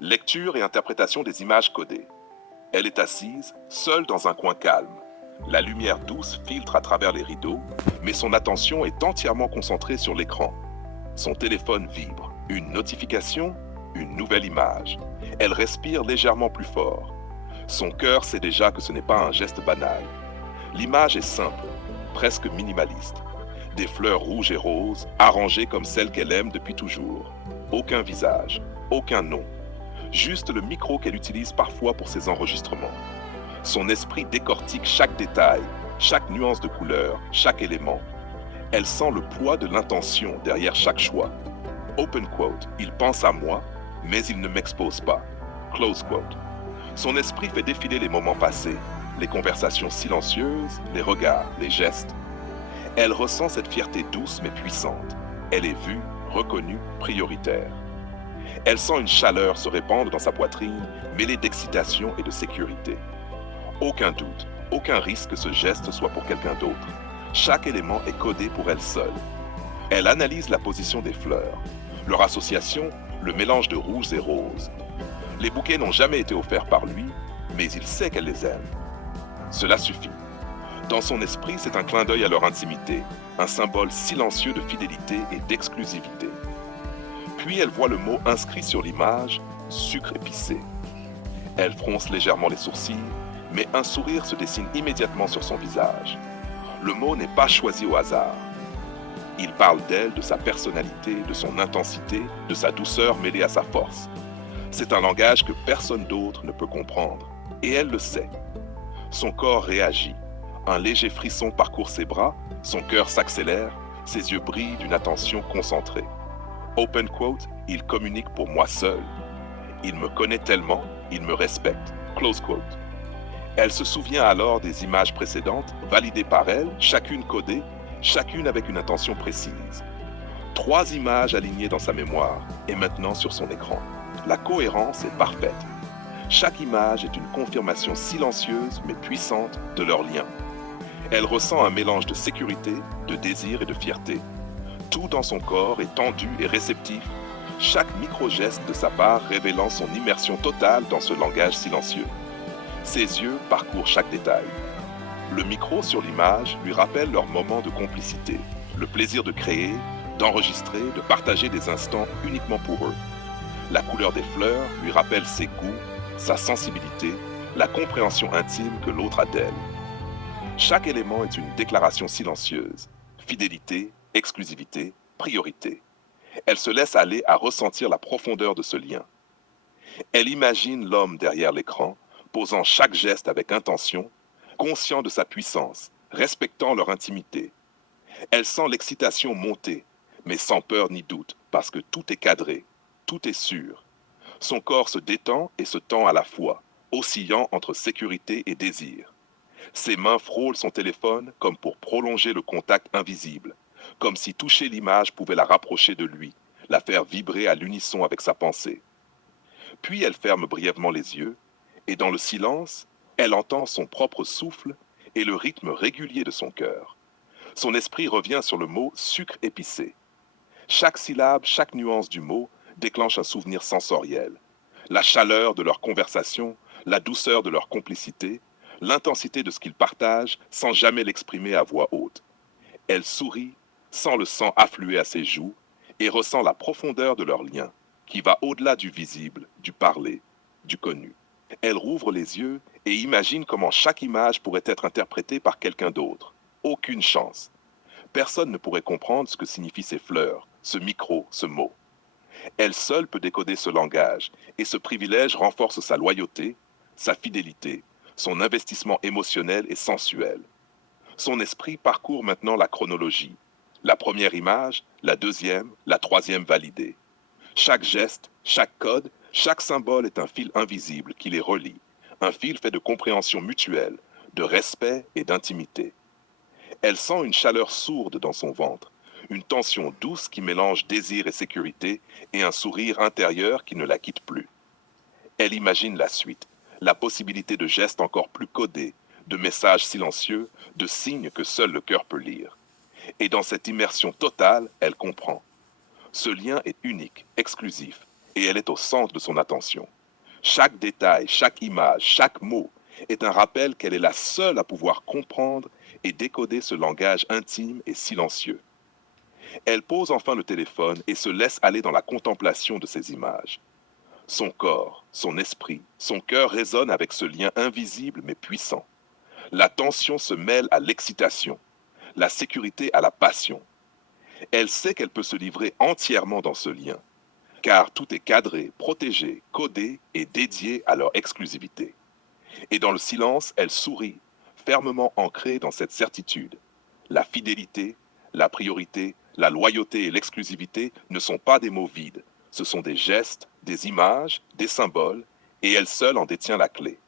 Lecture et interprétation des images codées. Elle est assise, seule dans un coin calme. La lumière douce filtre à travers les rideaux, mais son attention est entièrement concentrée sur l'écran. Son téléphone vibre. Une notification, une nouvelle image. Elle respire légèrement plus fort. Son cœur sait déjà que ce n'est pas un geste banal. L'image est simple, presque minimaliste. Des fleurs rouges et roses, arrangées comme celles qu'elle aime depuis toujours. Aucun visage, aucun nom. Juste le micro qu'elle utilise parfois pour ses enregistrements. Son esprit décortique chaque détail, chaque nuance de couleur, chaque élément. Elle sent le poids de l'intention derrière chaque choix. Open quote, il pense à moi, mais il ne m'expose pas. Close quote. Son esprit fait défiler les moments passés, les conversations silencieuses, les regards, les gestes. Elle ressent cette fierté douce mais puissante. Elle est vue, reconnue, prioritaire. Elle sent une chaleur se répandre dans sa poitrine, mêlée d'excitation et de sécurité. Aucun doute, aucun risque que ce geste soit pour quelqu'un d'autre. Chaque élément est codé pour elle seule. Elle analyse la position des fleurs, leur association, le mélange de rouges et roses. Les bouquets n'ont jamais été offerts par lui, mais il sait qu'elle les aime. Cela suffit. Dans son esprit, c'est un clin d'œil à leur intimité, un symbole silencieux de fidélité et d'exclusivité. Puis elle voit le mot inscrit sur l'image, sucre épicé. Elle fronce légèrement les sourcils, mais un sourire se dessine immédiatement sur son visage. Le mot n'est pas choisi au hasard. Il parle d'elle, de sa personnalité, de son intensité, de sa douceur mêlée à sa force. C'est un langage que personne d'autre ne peut comprendre, et elle le sait. Son corps réagit. Un léger frisson parcourt ses bras, son cœur s'accélère, ses yeux brillent d'une attention concentrée. Open quote, il communique pour moi seul. Il me connaît tellement, il me respecte. Close quote. Elle se souvient alors des images précédentes, validées par elle, chacune codée, chacune avec une intention précise. 3 images alignées dans sa mémoire et maintenant sur son écran. La cohérence est parfaite. Chaque image est une confirmation silencieuse mais puissante de leur lien. Elle ressent un mélange de sécurité, de désir et de fierté. Tout dans son corps est tendu et réceptif, chaque micro-geste de sa part révélant son immersion totale dans ce langage silencieux. Ses yeux parcourent chaque détail. Le micro sur l'image lui rappelle leur moment de complicité, le plaisir de créer, d'enregistrer, de partager des instants uniquement pour eux. La couleur des fleurs lui rappelle ses goûts, sa sensibilité, la compréhension intime que l'autre a d'elle. Chaque élément est une déclaration silencieuse. Fidélité, exclusivité, priorité. Elle se laisse aller à ressentir la profondeur de ce lien. Elle imagine l'homme derrière l'écran, posant chaque geste avec intention, conscient de sa puissance, respectant leur intimité. Elle sent l'excitation monter, mais sans peur ni doute, parce que tout est cadré, tout est sûr. Son corps se détend et se tend à la fois, oscillant entre sécurité et désir. Ses mains frôlent son téléphone comme pour prolonger le contact invisible, comme si toucher l'image pouvait la rapprocher de lui, la faire vibrer à l'unisson avec sa pensée. Puis elle ferme brièvement les yeux, et dans le silence, elle entend son propre souffle et le rythme régulier de son cœur. Son esprit revient sur le mot sucre épicé. Chaque syllabe, chaque nuance du mot déclenche un souvenir sensoriel. La chaleur de leur conversation, la douceur de leur complicité, l'intensité de ce qu'ils partagent sans jamais l'exprimer à voix haute. Elle sourit, sent le sang affluer à ses joues et ressent la profondeur de leur lien, qui va au-delà du visible, du parler, du connu. Elle rouvre les yeux et imagine comment chaque image pourrait être interprétée par quelqu'un d'autre. Aucune chance. Personne ne pourrait comprendre ce que signifient ces fleurs, ce micro, ce mot. Elle seule peut décoder ce langage, et ce privilège renforce sa loyauté, sa fidélité, son investissement émotionnel et sensuel. Son esprit parcourt maintenant la chronologie. La première image, la deuxième, la troisième validée. Chaque geste, chaque code, chaque symbole est un fil invisible qui les relie, un fil fait de compréhension mutuelle, de respect et d'intimité. Elle sent une chaleur sourde dans son ventre, une tension douce qui mélange désir et sécurité et un sourire intérieur qui ne la quitte plus. Elle imagine la suite, la possibilité de gestes encore plus codés, de messages silencieux, de signes que seul le cœur peut lire. Et dans cette immersion totale, elle comprend. Ce lien est unique, exclusif, et elle est au centre de son attention. Chaque détail, chaque image, chaque mot est un rappel qu'elle est la seule à pouvoir comprendre et décoder ce langage intime et silencieux. Elle pose enfin le téléphone et se laisse aller dans la contemplation de ces images. Son corps, son esprit, son cœur résonnent avec ce lien invisible mais puissant. La tension se mêle à l'excitation, la sécurité à la passion. Elle sait qu'elle peut se livrer entièrement dans ce lien, car tout est cadré, protégé, codé et dédié à leur exclusivité. Et dans le silence, elle sourit, fermement ancrée dans cette certitude. La fidélité, la priorité, la loyauté et l'exclusivité ne sont pas des mots vides, ce sont des gestes, des images, des symboles, et elle seule en détient la clé.